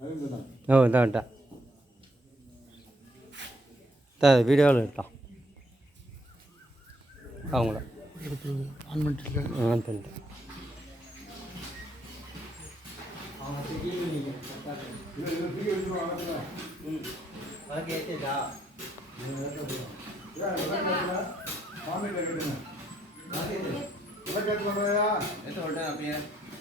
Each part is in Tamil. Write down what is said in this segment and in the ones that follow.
ஓ இதான் விட்டா வீடியோவில் எடுத்தான் அவங்கள ஆன் பண்ணிட்டு அப்படியே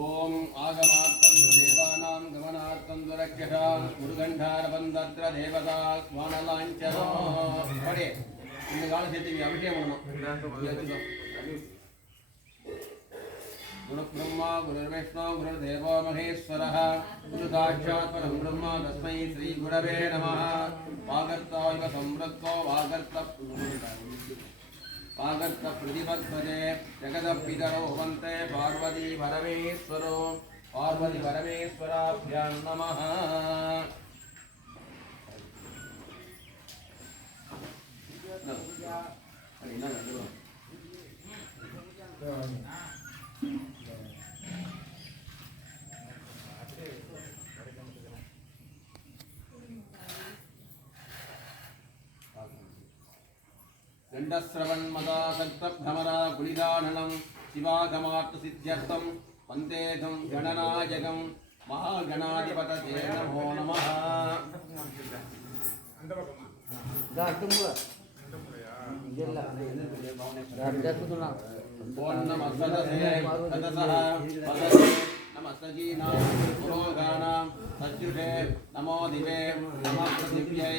ஓம் ஆகமார்த்தம் தேவானாம் கமனார்த்தம் துரக்கியா முருகண்டாரபந்தத்ர தேவதா ஸ்வானலாஞ்சனோ இந்த காலம் சேர்த்து அபிஷேகம் பண்ணணும். गुरुब्रह्मा गुरुर्विष्णु गुरुर्देवो महेश्वरः। गुरु साक्षात् परं ब्रह्म तस्मै श्रीगुरवे नमः। वागर्ताविव संवृत्तो वागर्त वागर्तप्रतिपद्मजे जगदपितरो वन्ते पार्वती परमेश्वरो। पार्वती परमेश्वराभ्यां नमः। दण्डश्रवन्मदासक्तभ्रमरा கண்டசிரவண்மதாசர்த்தப்ரமரா குளிதானனம் சிவாகமார்த்த சித்தியர்த்தம் வந்தேகம் கணநாயகம் மகாகணாதிபதே நமோ நம நமஸ்தீனாம் புரோகாணாம் சச்சுஷே நமோ திவே நம பிருத்திவியை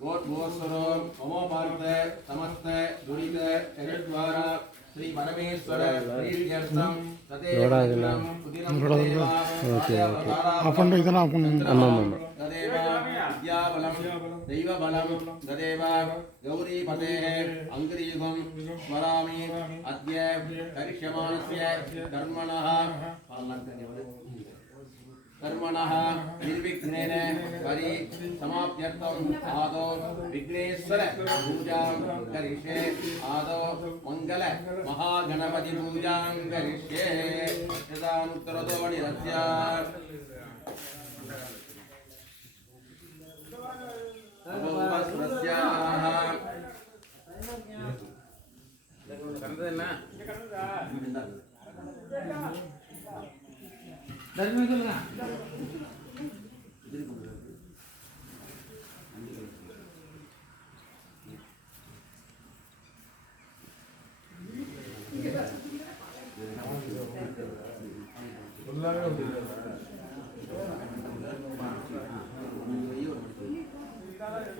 ಗೋಟ್ಭೋಸ್ವರೋಂ ಮಮೋಪಾರ್ಥ ಸಮಸ್ತ ದುರಿತ ಚರಿದ್ವಾರ ಶ್ರೀ ಪರಮೇಶ್ವರ ಪ್ರೀತ್ಯರ್ಥಂ தெய்வபலம் ததேவா கௌரி பதே அங்கிரீகம் ஸ்மராமி அத்ய கரிஷ்யமானஸ்ய கர்மணா कर्मणः निर्विघ्नेन परि समाप्त्यर्थम् आदौ विघ्नेश्वर पूजां करिष्ये। आदौ मङ्गल महागणपति पूजां करिष्ये यदानुत्तरतो निरस्य தர்மம் சொல்லுங்க.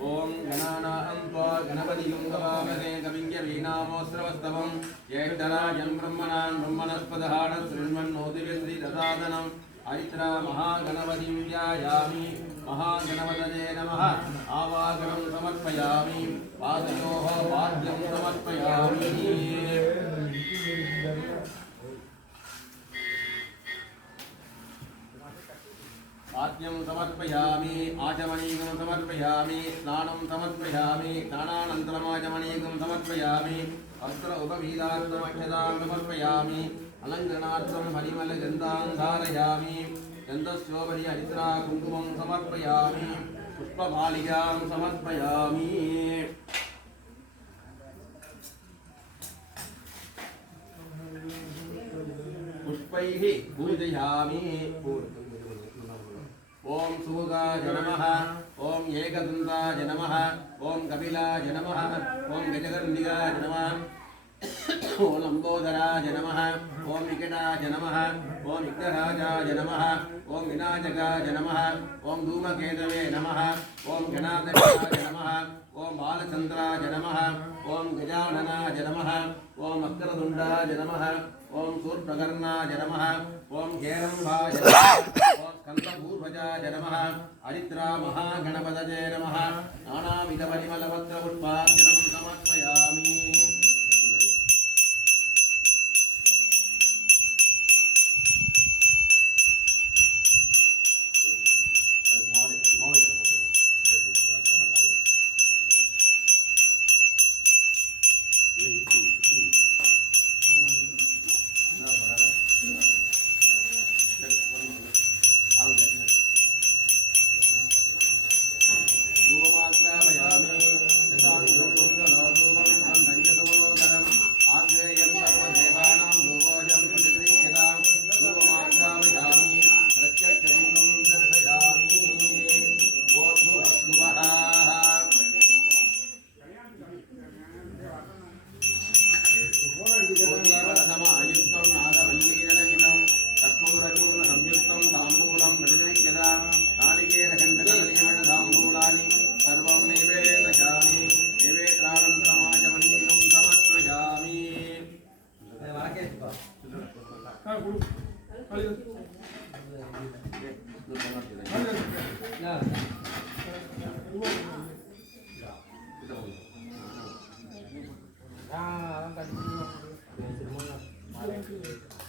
ஓம் கணாநாகம் துவா கணபதியும் கவாமதே கவிங்க வீணாமோஸ்ரவஸ்தவம். ஏதனாயம் பிரம்மணான் பிரம்மணஸ்பதான ஸ்ரீமன் நோதிவிந்தி ததாதனம் ఐత్ర మహాగణపతి వ్యాయామి మహాగణపతయే నమ ఆవాగణం సమర్పయామి పాదయో పాద్యం సమర్పయామి పాద్యం సమర్పయామి ఆచమనీయం సమర్పయామి స్నానం సమర్పయామి స్నానానంతరమాచమనీయం సమర్పయామి వస్త్ర ఉపవీదార్థమక్షదాం సమర్పయామి अलङ्करणार्थं हरिमलगन्धान् धारयामि गन्धस्योपरि हरिद्रा कुङ्कुमं समर्पयामि, पुष्पमालिकां समर्पयामि। पुष्पैः पूजयामि। ॐ सूगाय नमः, ॐ एकदन्ताय नमः, ॐ कपिलाय नमः, ॐ गजगर्णिकाय नमः, ॐ लम्बोदराय नमः। ॐ विकटाय नमः ॐ विघ्नराजाय नमः ॐ विनायकाय नमः ॐ धूमकेतवे नमः ॐ गणाधराय नमः ॐ बालचन्द्राय नमः ॐ गजाननाय नमः ॐ अक्करदुण्डाय नमः ॐ सूर्पकर्णाय नमः ॐ हेरम्बाय नमः ॐ नमः हरिद्रा महागणपतये नमः नानाविधपरिमलपत्रपुष्पार्चनं समर्पयामि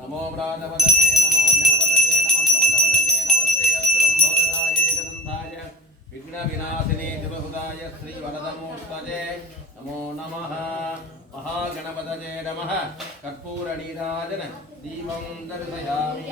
नमो व्रातपदने नमो गणपतये नमः प्रमदपदये नमस्ते अस्तु लम्बोदराय एकदन्ताय विघ्नविनाशिने शिवसुदाय श्रीवरदमूर्तये नमो नमः महागणपतये नमः कर्पूरनीराजन दीपं दर्शयामि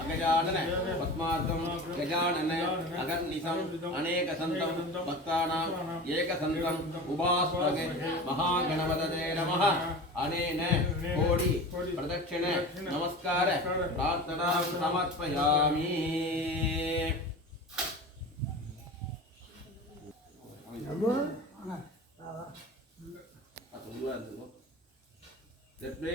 அகஜானன பத்மார்த்தம் கஜானன அகர்நிசம் அநேக சந்தம் பக்தானாம் ஏக சந்தம் உபாஸ்மக மகாகணபததே நம அனேன கோடி பிரதட்சிண நமஸ்கார பிரார்த்தனா சமர்ப்பயாமி தத்வே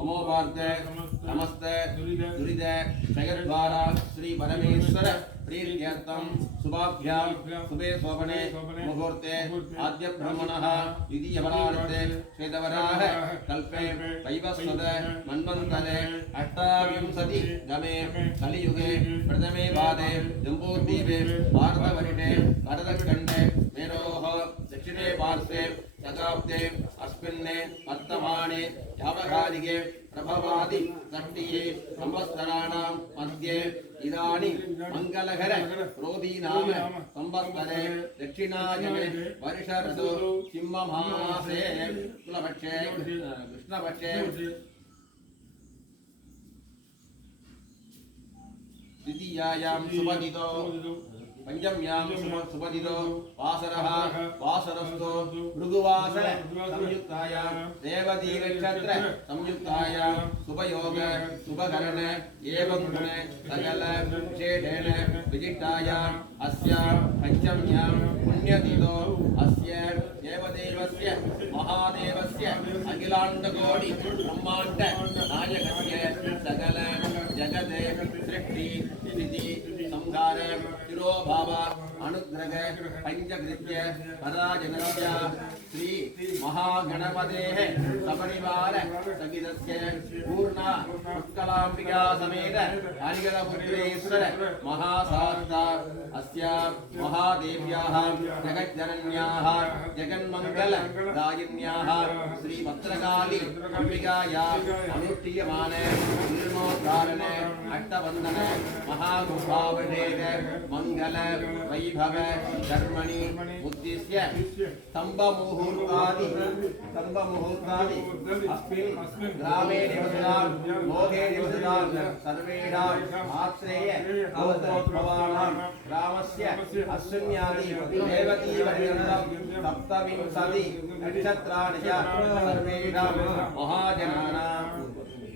अमोपार्थ नमस्त दुरित जगद्वारा, श्री परमेश्वर प्रीत्यर्थं, शुभाभ्यां, शुभे शोभने, मुहूर्ते, आद्य ब्रह्मणः द्वितीयवरार्थे श्वेतवराह कल्पे वैवस्वत मन्वन्तरे, अष्टाविंशति, गमे, कलियुगे, प्रथमे पादे, जम्बूद्वीपे भारतवर्षे भरतखण्डे, मेरोः, दक्षिणे पार्श्वे शताब्दे अस्मिन् वर्तमाने व्यावहारिके प्रभवादि षष्टिः संवत्सराणां मध्ये इदानीं मङ्गलकर क्रोधीनाम संवत्सरे दक्षिणायने वर्ष ऋतु सिंहमासे शुक्लपक्षे कृष्णपक्षे द्वितीयायां सुपदितो पञ्चम्यां सुप- सुपदितो वासरः वासरस्थो भृगुवासर संयुक्तायां रेवती नक्षत्र संयुक्तायां शुभयोग शुभकरण एवं गुण सकल विशेषेण विशिष्टायाम् अस्यां पञ्चम्यां पुण्यतिथो अस्य देवदेवस्य महादेवस्य अखिलाण्डकोटि ब्रह्माण्ड नायकस्य வாம அனுகிரக பஞ்சகிருத்திய பராஜனஸ்ய ஸ்ரீ மகாகணபதே சபரிவார சகிதஸ்ய பூர்ணா உட்கலாம்பிகா சமேத गोधारण अष्टबंधन महागुभावभेद मंगल वैभव कर्मणि उद्दिश्य स्तंभ मुहूर्तादि स्तंभ मुहूर्तादि अस्मिन् ग्रामे निवसतां लोके निवसतां सर्वेषां आश्रये अवतोत्भवानां ग्रामस्य अश्विन्यादि देवकीपर्यन्तं सप्तविंशति, नक्षत्राणि च सर्वेषां महाजनानां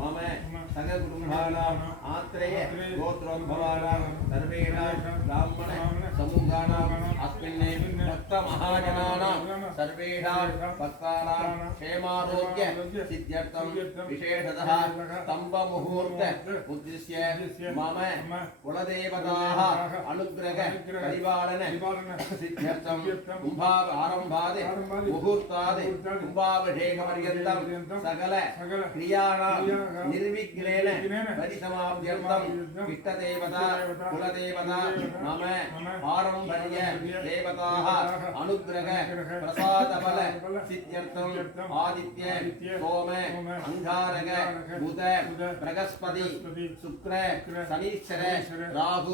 मम सगकुटुम्बानाम् आत्रेय गोत्रोद्भवानां सर्वेषां ब्राह्मण समूहानाम् अस्मिन्ने भक्तमहाजनानां सर्वेषां भक्तानां क्षेमारोग्य सिद्ध्यर्थं विशेषतः स्तम्भमुहूर्त उद्दिश्य मम कुलदेवताः अनुग्रह ಕೈವಾಡನೆ ಸಿದ್ಧರ್ಥಂ ಕುಂಭಾವ ಆರಂಭಾದೆ ಮುಹೂರ್ತಾದೆ ಕುಂಭಾಭಿಷೇಕ ಪರ್ಯಂತಂ ಸಕಲ ಕ್ರಿಯಾಣ ನಿರ್ವಿಘ್ನೇನ ಪರಿಸಮಾಪ್ತ್ಯರ್ಥಂ ಇಷ್ಟದೇವತಾ ಕುಲದೇವತಾ ಮಮ ಪಾರಂಪರ್ಯ ದೇವತಾ ಅನುಗ್ರಹ ಪ್ರಸಾದ ಬಲ ಸಿದ್ಧರ್ಥಂ ಆದಿತ್ಯ ಸೋಮ ಅಂಗಾರಕ ಬುಧ ಬೃಹಸ್ಪತಿ ಶುಕ್ರ ಶನೀಶ್ವರ ರಾಹು